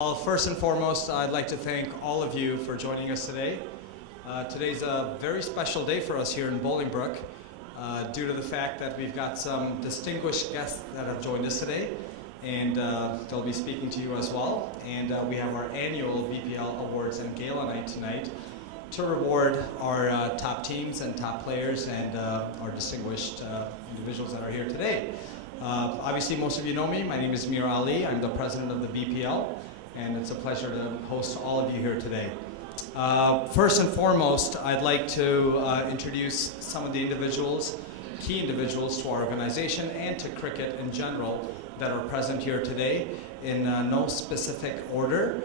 Well, first and foremost, I'd like to thank all of you for joining us today. Today's a very special day for us here in Bolingbrook due to the fact that we've got some distinguished guests that have joined us today, and they'll be speaking to you as well. And we have our annual BPL Awards and Gala night tonight to reward our top teams and top players and our distinguished individuals that are here today. Obviously, most of you know me. My name is Mir Ali. I'm the president of the BPL. And it's a pleasure to host all of you here today. First and foremost, I'd like to introduce some of the key individuals to our organization and to cricket in general that are present here today in no specific order.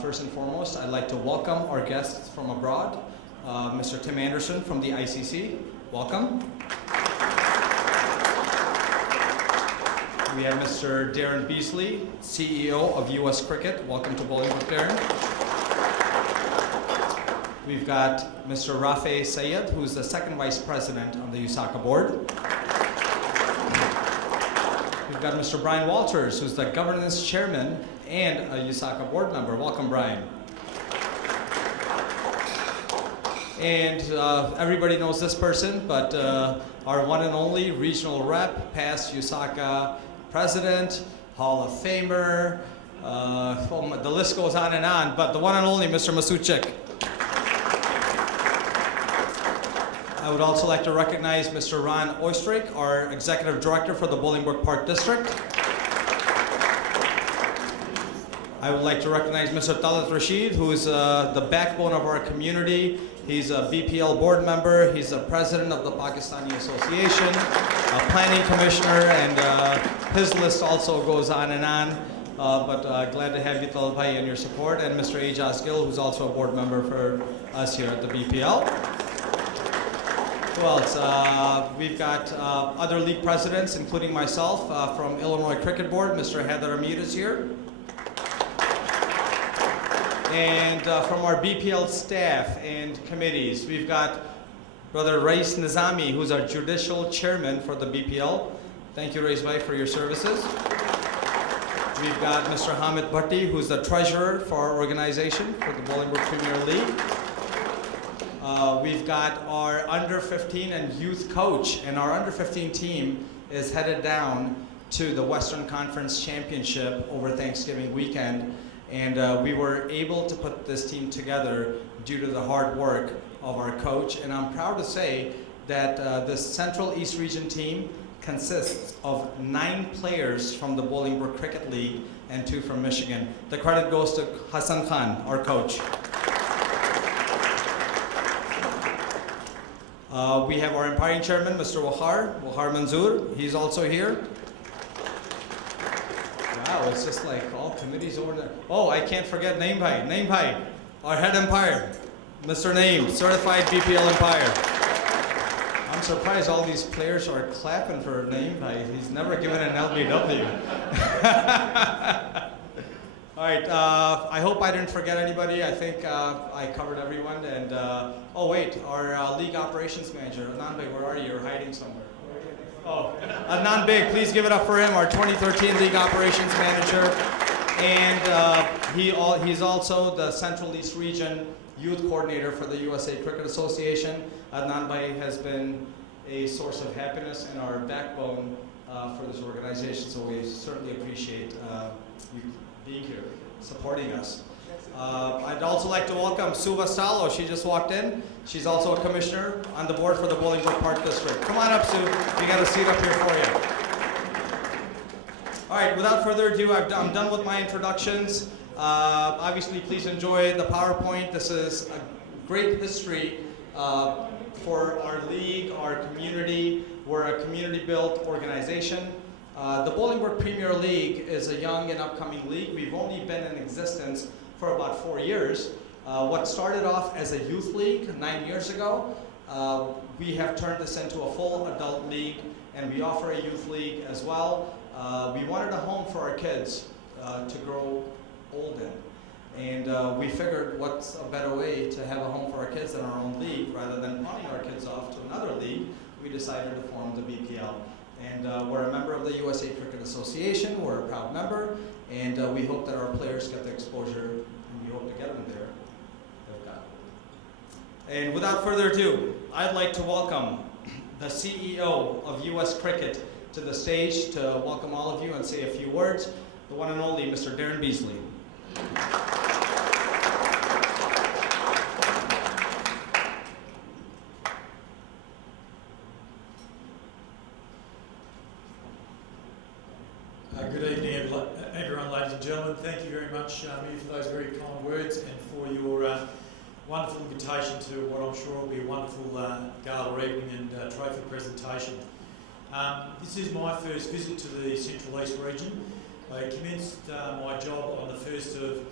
First and foremost, I'd like to welcome our guests from abroad, Mr. Tim Anderson from the ICC. Welcome. We have Mr. Darren Beasley, CEO of US Cricket. Welcome to Bolingbrook, Darren. We've got Mr. Rafe Sayed, who's the second vice president on the USACA board. We've got Mr. Brian Walters, who's the governance chairman and a USACA board member. Welcome, Brian. And everybody knows this person, but our one and only regional rep, past USACA president, Hall of Famer, the list goes on and on, but the one and only Mr. Masuchik. I would also like to recognize Mr. Ron Oistrik, our executive director for the Bolingbrook Park District. I would like to recognize Mr. Talat Rashid, who is the backbone of our community. He's a BPL board member, he's the president of the Pakistani Association, a planning commissioner, and his list also goes on and on. But glad to have you, Talat Bhai, and your support, and Mr. Ajaz Gill, who's also a board member for us here at the BPL. Who else? We've got other league presidents, including myself, from Illinois Cricket Board. Mr. Heather Amid is here. And from our BPL staff and committees, we've got Brother Rais Nizami, who's our judicial chairman for the BPL. Thank you, Rais Bhai, for your services. We've got Mr. Hamid Bhatti, who's the treasurer for our organization for the Bolingbrook Premier League. We've got our under-15 and youth coach, and our under-15 team is headed down to the Western Conference Championship over Thanksgiving weekend. And we were able to put this team together due to the hard work of our coach. And I'm proud to say that this Central East Region team consists of 9 players from the Bolingbrook Cricket League and 2 from Michigan. The credit goes to Hassan Khan, our coach. We have our umpiring chairman, Mr. Wahar Manzoor. He's also here. Wow, it's just like all committees over there. Oh, I can't forget Naeem Bhai, our head umpire. Mr. Naeem, certified BPL umpire. I'm surprised all these players are clapping for Naeem Bhai. He's never given an LBW. All right, I hope I didn't forget anybody. I think I covered everyone. And oh wait, our league operations manager, Anand Bhai, where are you? You're hiding somewhere. Oh, Adnan Beg, please give it up for him, our 2013 League Operations Manager. And he's also the Central East Region Youth Coordinator for the USA Cricket Association. Adnan Bhai has been a source of happiness and our backbone for this organization, so we certainly appreciate you being here, supporting us. I'd also like to welcome Sue Vastallo. She just walked in. She's also a commissioner on the board for the Bolingbrook Park District. Come on up, Sue. We got a seat up here for you. All right, without further ado, I'm done with my introductions. Obviously, please enjoy the PowerPoint. This is a great history for our league, our community. We're a community-built organization. The Bolingbrook Premier League is a young and upcoming league. We've only been in existence for about 4 years. What started off as a youth league 9 years ago, we have turned this into a full adult league, and we offer a youth league as well. We wanted a home for our kids to grow old in. And we figured what's a better way to have a home for our kids than our own league. Rather than punting our kids off to another league, we decided to form the BPL. And we're a member of the USA Cricket Association. We're a proud member. And we hope that our players get the exposure, and we hope to get them there. They've got it. And without further ado, I'd like to welcome the CEO of U.S. Cricket to the stage to welcome all of you and say a few words. The one and only Mr. Darren Beasley. Good evening, everyone, ladies and gentlemen. Thank you very much, Mia, for those very kind words and for your wonderful invitation to what I'm sure will be a wonderful gala evening and trophy presentation. This is my first visit to the Central East region. I commenced my job on the 1st of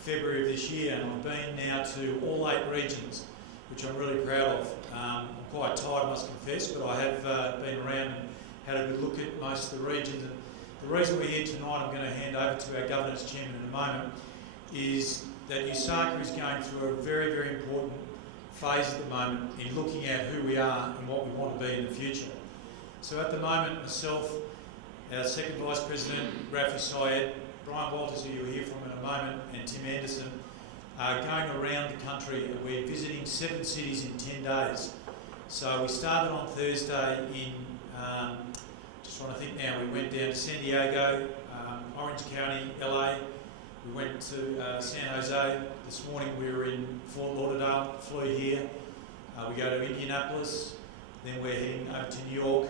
February of this year, and I've been now to all 8 regions, which I'm really proud of. I'm quite tired, I must confess, but I have been around and had a good look at most of the regions. And the reason we're here tonight, I'm going to hand over to our Governance Chairman in a moment, is that USACA is going through a very, very important phase at the moment in looking at who we are and what we want to be in the future. So at the moment, myself, our Second Vice President, Rafi Syed, Brian Walters, who you'll hear from in a moment, and Tim Anderson, are going around the country. We're visiting 7 cities in 10 days. So we started on Thursday in, just trying to think now, we went down to San Diego, Orange County, LA. We went to San Jose. This morning we were in Fort Lauderdale, flew here. We go to Indianapolis, then we're heading over to New York,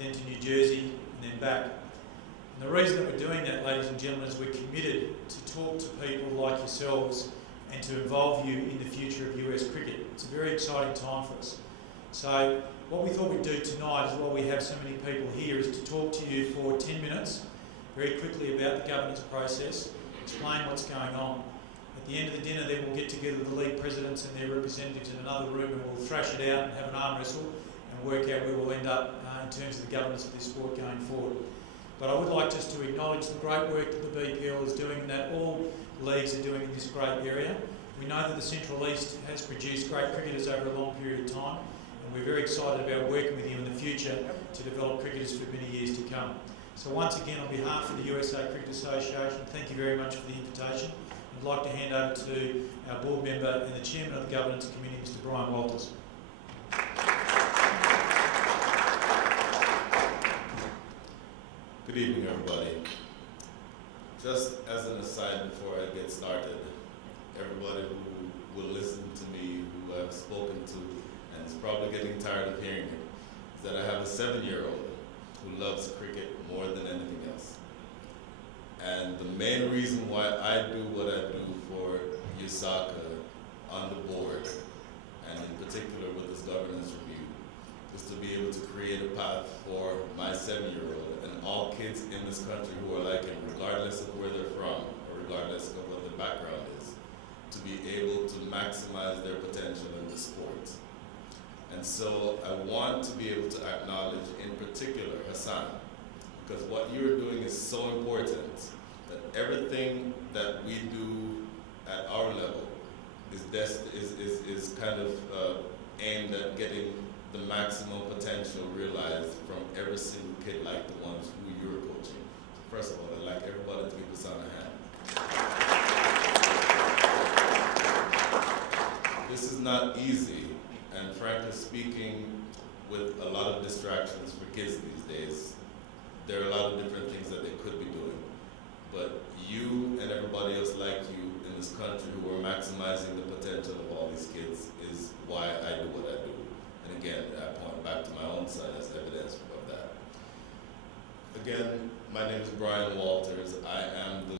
then to New Jersey, and then back. And the reason that we're doing that, ladies and gentlemen, is we're committed to talk to people like yourselves and to involve you in the future of US cricket. It's a very exciting time for us. So what we thought we'd do tonight, is while we have so many people here, is to talk to you for 10 minutes, very quickly, about the governance process, explain what's going on. At the end of the dinner, then we'll get together the league presidents and their representatives in another room, and we'll thrash it out and have an arm wrestle and work out where we'll end up in terms of the governance of this sport going forward. But I would like just to acknowledge the great work that the BPL is doing and that all leagues are doing in this great area. We know that the Central East has produced great cricketers over a long period of time, and we're very excited about working with you in the future to develop cricketers for many years to come. So once again, on behalf of the USA Cricket Association, thank you very much for the invitation. I'd like to hand over to our board member and the chairman of the Governance Committee, Mr. Brian Walters. Good evening, everybody. Just as an aside before I get started, everybody who will listen to me, who I've spoken to, and is probably getting tired of hearing it, is that I have a 7-year-old who loves cricket more than anything else. And the main reason why I do what I do for USACA on the board, and in particular with this governance review, is to be able to create a path for my 7-year-old and all kids in this country who are like him, regardless of where they're from or regardless of what their background is, to be able to maximize their potential in the sport. And so I want to be able to acknowledge in particular Hassan, because what you're doing is so important that everything that we do at our level is kind of aimed at getting the maximum potential realized from every single kid like the ones who you're coaching. So first of all, I'd like everybody to give Hassan a hand. This is not easy, and frankly speaking, with a lot of distractions for kids these days, there are a lot of different things that they could be doing. But you and everybody else like you in this country who are maximizing the potential of all these kids is why I do what I do. And again, I point back to my own son as evidence of that. Again, my name is Brian Walters. I am the